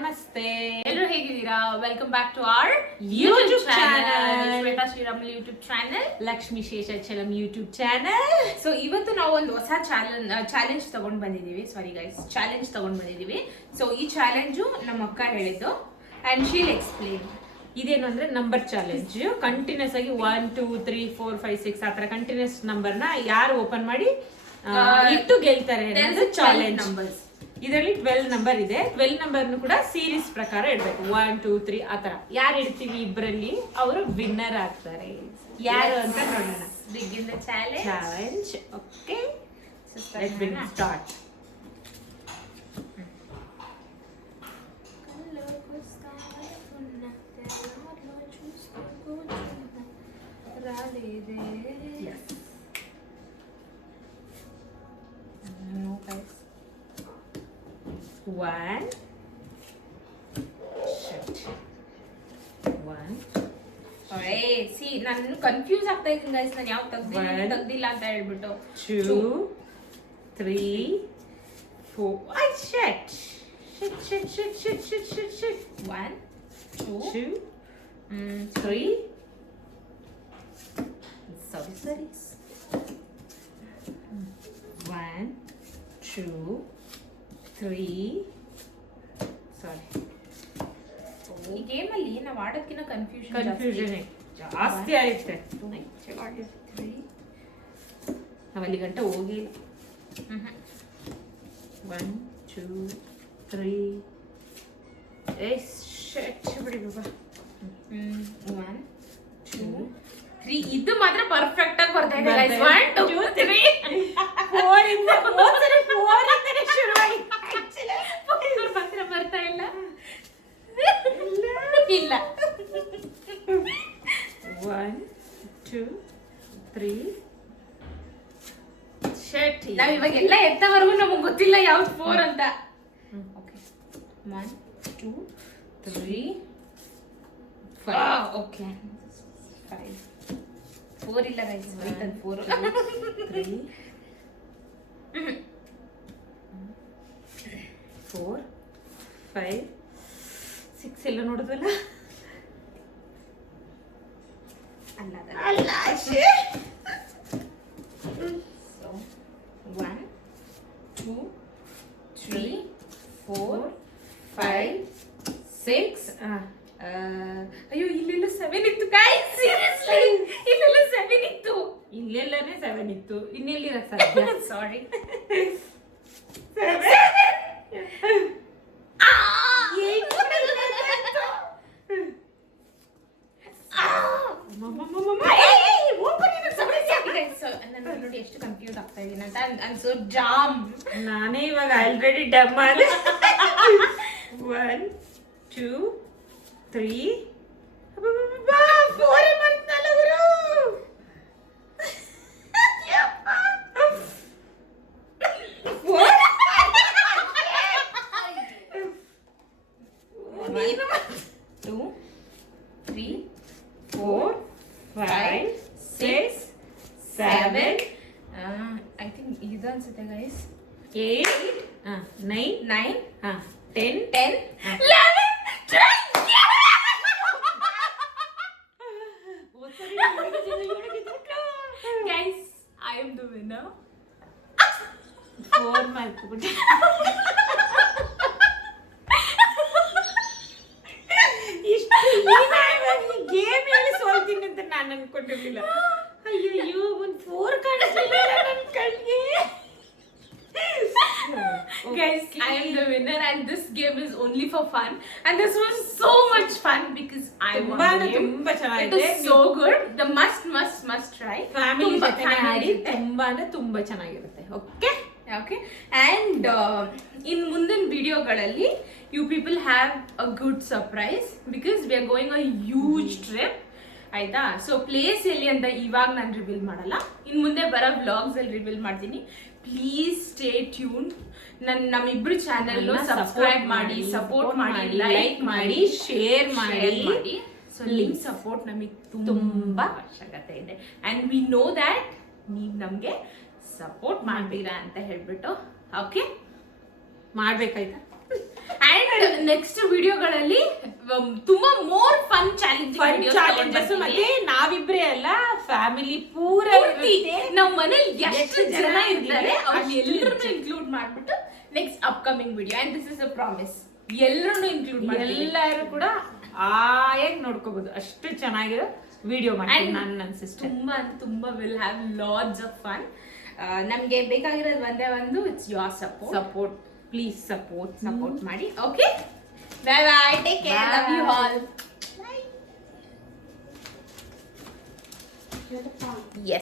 ನಮಸ್ತೆ, ಎಲ್ಲರೂ ಹೇಗಿದ್ದೀರಾ? Welcome back to our YouTube channel, Shweta Sriram YouTube channel, Lakshmi Seshachalam YouTube channel. So ಇವತ್ತು ನಾವು ಒಂದು ಹೊಸ ಚಾಲೆಂಜ್ ತಗೊಂಡ್ ಬಂದಿದ್ದೀವಿ. ಚಾಲೆಂಜ್ ತಗೊಂಡ್ ಬಂದಿದ್ದೀವಿ. ಸೊ ಈ ಚಾಲೆಂಜು ನಮ್ಮ ಅಕ್ಕ ಹೇಳಿದ್ದು ಅಂಡ್ ಶೀಲ್ ಎಕ್ಸ್ಪ್ಲೇನ್. ಇದೇನು ಅಂದ್ರೆ ನಂಬರ್ ಚಾಲೆಂಜ್. ಕಂಟಿನ್ಯೂಸ್ ಆಗಿ 1 2 3 4 5 6 ಆತರ ಕಂಟಿನ್ಯೂಸ್ ನಂಬರ್ ನ ಯಾರು ಓಪನ್ ಮಾಡಿ ಇಟ್ಟು ಗೆಲ್ತಾರೆ ಚಾಲೆಂಜ್ ನಂಬರ್ಸ್. ಇದರಲ್ಲಿ 12 ನಂಬರ್ ಇದೆ. 12 ನಂಬರ್ ಕೂಡ ಸೀರೀಸ್ ಪ್ರಕಾರ ಇಡ್ಬೇಕು. 1 2 3 ಆತರ ಯಾರು ಇಡ್ತೀವಿ ಇಬ್ಬರಲ್ಲಿ ಅವರು ವಿನ್ನರ್ ಆಗ್ತಾರೆ. ಯಾರು ಅಂತ ನೋಡೋಣ. Begin the challenge. Okay, let's begin start. No guys. 1 ನಾನು ಕನ್ಫ್ಯೂಸ್ ಆಗ್ತಾ ಇದ್ದೀನಿ ಗೈಸ್. ನಾನು ಯಾವ ತೆಗ್ದಿಲ್ಲ ಅಂತ ಹೇಳ್ಬಿಟ್ಟು. 2 3 4 shit 1 2 3 sorry 1 2 3 sorry. ಈ ಗೇಮ್ ಅಲ್ಲಿ ನಾವು ಆಡೋದಕ್ಕಿಂತ ಕನ್ಫ್ಯೂಷನ್ ಜಾಸ್ತಿ ಆಗುತ್ತೆ. ನಾವು ಅಲ್ಲಿ ಗಂಟ ಹೋಗಿಲ್ಲ. 1 2 3 ಬಿಡಿ ಬಾಬಾ. 1 2 3 ಇದು ಮಾತ್ರ ಪರ್ಫೆಕ್ಟ್ ಆಗಿ ಬರ್ತಾ ಇದೆ ಗೈಸ್. 1 2 3 4 ಇಂದ ಶುರುವಾಗಿ ಮಾತ್ರ ಬರ್ತಾ ಇಲ್ಲ. ಇಲ್ಲ 1 2 3 ಶಟ್. ನಾವ್ ಇವಾಗ ಎಲ್ಲ ಎತ್ತವರೆಗೂ ನಮಗೆ ಗೊತ್ತಿಲ್ಲ ಯಾವ್ದು 4 ಅಂತ. ಓಕೆ 1 2 3 5 ಓಕೆ 5 4 ಇಲ್ಲ ಗೈಸ್. 4 3 4 5 6 ಎಲ್ಲ ನೋಡಿದ್ವಲ್ಲ. ಅಲ್ಲ ಸೊ 1 2 3 4 5 6 ಅಯ್ಯೋ ಇಲ್ಲೆಲ್ಲ 7 ಇತ್ತು ಗೈಸ್. ಸೀರಿಯಸ್ಲಿ ಇಲ್ಲೆಲ್ಲ 7 ಇತ್ತು. ಇಲ್ಲೆಲ್ಲನೇ 7 ಇತ್ತು. ಇನ್ನೆಲ್ಲಿರಕ್ ಸಾಧ್ಯ? ಸಾರಿ. ನೋಡಿ ಎಷ್ಟು ಕನ್ಫ್ಯೂಸ್ ಆಗ್ತಾ ಇದೀನಿ ಅಂತ. I so jam. ನಾನೇ ಇವಾಗ ಆಲ್ರೆಡಿ ಡಮ್ ಆದೆ. 1 2 3 4 ಬಂತಲ್ಲ ಗುರು. ಐ ಥಿಂಕ್ ಇದು ಅನ್ಸುತ್ತೆ guys. 8 9 10 11 12 guys. I am the winner. 4 ಮಾಡ್ಬಿಟ್ಟೆ. ಗೇಮ್ ಹೇಳಿ ಸೋಲ್ತೀನಿ ಅಂತ ನಾನು ಅನ್ಕೊಂಡಿರ್ಲಿಲ್ಲ. ಅಯ್ಯೋ ಒಂದು 4 ಕಾಣಿಸ್ಲಿಲ್ಲ ನನ್ನ ಕಣ್ಣಿಗೆ. Guys, I am the winner and this game is only for fun and this was so much fun because I won the game. ತುಂಬಾ ಚೆನ್ನಾಗಿದೆ. It is so good. The must try. Family ಜೊತೆ ಆಡಿ ತುಂಬಾ ಚೆನ್ನಾಗಿರುತ್ತೆ. Okay and in ಮುಂದಿನ ವಿಡಿಯೋಗಳಲ್ಲಿ you people have a good surprise because we are going a huge trip. ಆಯ್ತಾ? So place ಎಲ್ಲಿ ಅಂತ ಇವಾಗ ನಾನು ರಿವೀಲ್ ಮಾಡಲ್ಲ. ಇನ್ನು ಮುಂದೆ ಬರೋ ವ್ಲಾಗ್ಸ್ ಅಲ್ಲಿ ರಿವೀಲ್ ಮಾಡ್ತೀನಿ. Please stay tune. ನಮ್ಮಿಬ್ರು ಚಾನೆಲ್ ಸಬ್ಸ್ಕ್ರೈಬ್ ಮಾಡಿ, ಸಪೋರ್ಟ್ ಮಾಡಿ, ಲೈಕ್ ಮಾಡಿ, ಶೇರ್ ಮಾಡಿ. ಸೊ ನಿಮ್ಮ ಸಪೋರ್ಟ್ ನಮಗೆ ತುಂಬಾ ಅವಶ್ಯಕತೆ ಇದೆ ಅಂಡ್ ವಿ ನೋ ದ್ಯಾಟ್ ನೀವು ನಮಗೆ ಸಪೋರ್ಟ್ ಮಾಡ್ತೀರಾ ಅಂತ ಹೇಳ್ಬಿಟ್ಟು ಓಕೆ ಮಾಡ್ಬೇಕಾಯ್ತಾ. ಅಂಡ್ ನೆಕ್ಸ್ಟ್ ವಿಡಿಯೋಗಳಲ್ಲಿ ತುಂಬಾ ಮೋರ್ ಫನ್ ಚಾಲೆಂಜಸ್ ಮತ್ತೆ ನಾವಿಬ್ರೇ ಅಲ್ಲ ಫ್ಯಾಮಿಲಿ ಪೂರ ನಮ್ಮ ಮನೇಲಿ ಎಷ್ಟು ಜನ ಇರ್ತಾರೆ ಎಲ್ಲರನ್ನು ಇನ್ಕ್ಲೂಡ್ ಮಾಡ್ಬಿಟ್ಟು next upcoming video and this is a promise ಎಲ್ಲರನ್ನು ಇನ್ಕ್ಲೂಡ್ ಮಾಡಿ ಎಲ್ಲರೂ ಕೂಡ ಆಯಾಗಿ ನೋಡ್ಕೋಬಹುದು ಅಷ್ಟು ಚೆನ್ನಾಗಿರೋ ವಿಡಿಯೋ ಮಾಡಿ ನನ್ನ ಸಿಸ್ಟರ್ ತುಂಬಾ will have lots of fun. ನಮ್ಗೆ ಬೇಕಾಗಿರೋದು ಒಂದೇ ಒಂದು it's your support please support ಮಾಡಿ. Okay bye bye, take care, love you all. Yes.